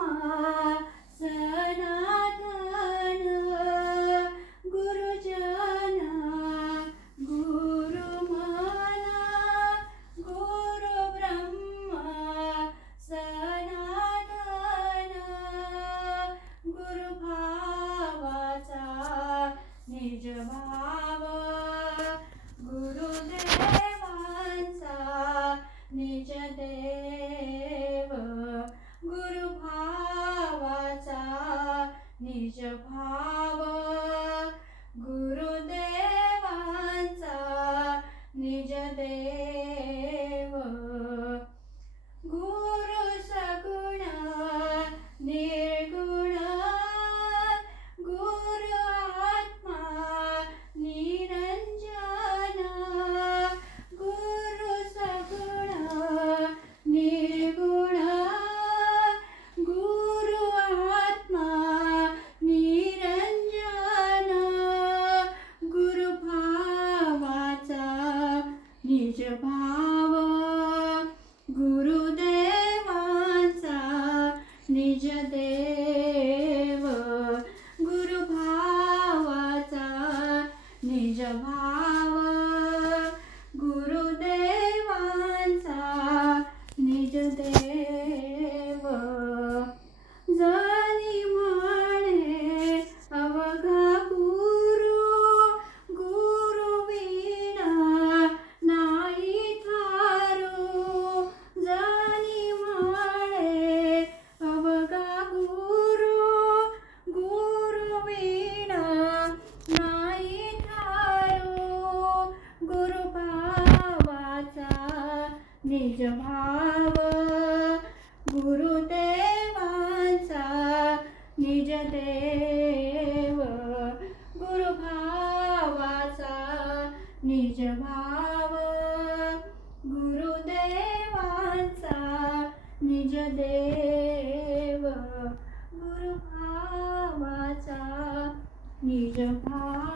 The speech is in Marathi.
smile. भाव गुरु day. निज भाव गुरुदेवांचा निज देव गुरुभावाचा निज भाव गुरुदेवांचा निज देव गुरुभावाचा निज भाव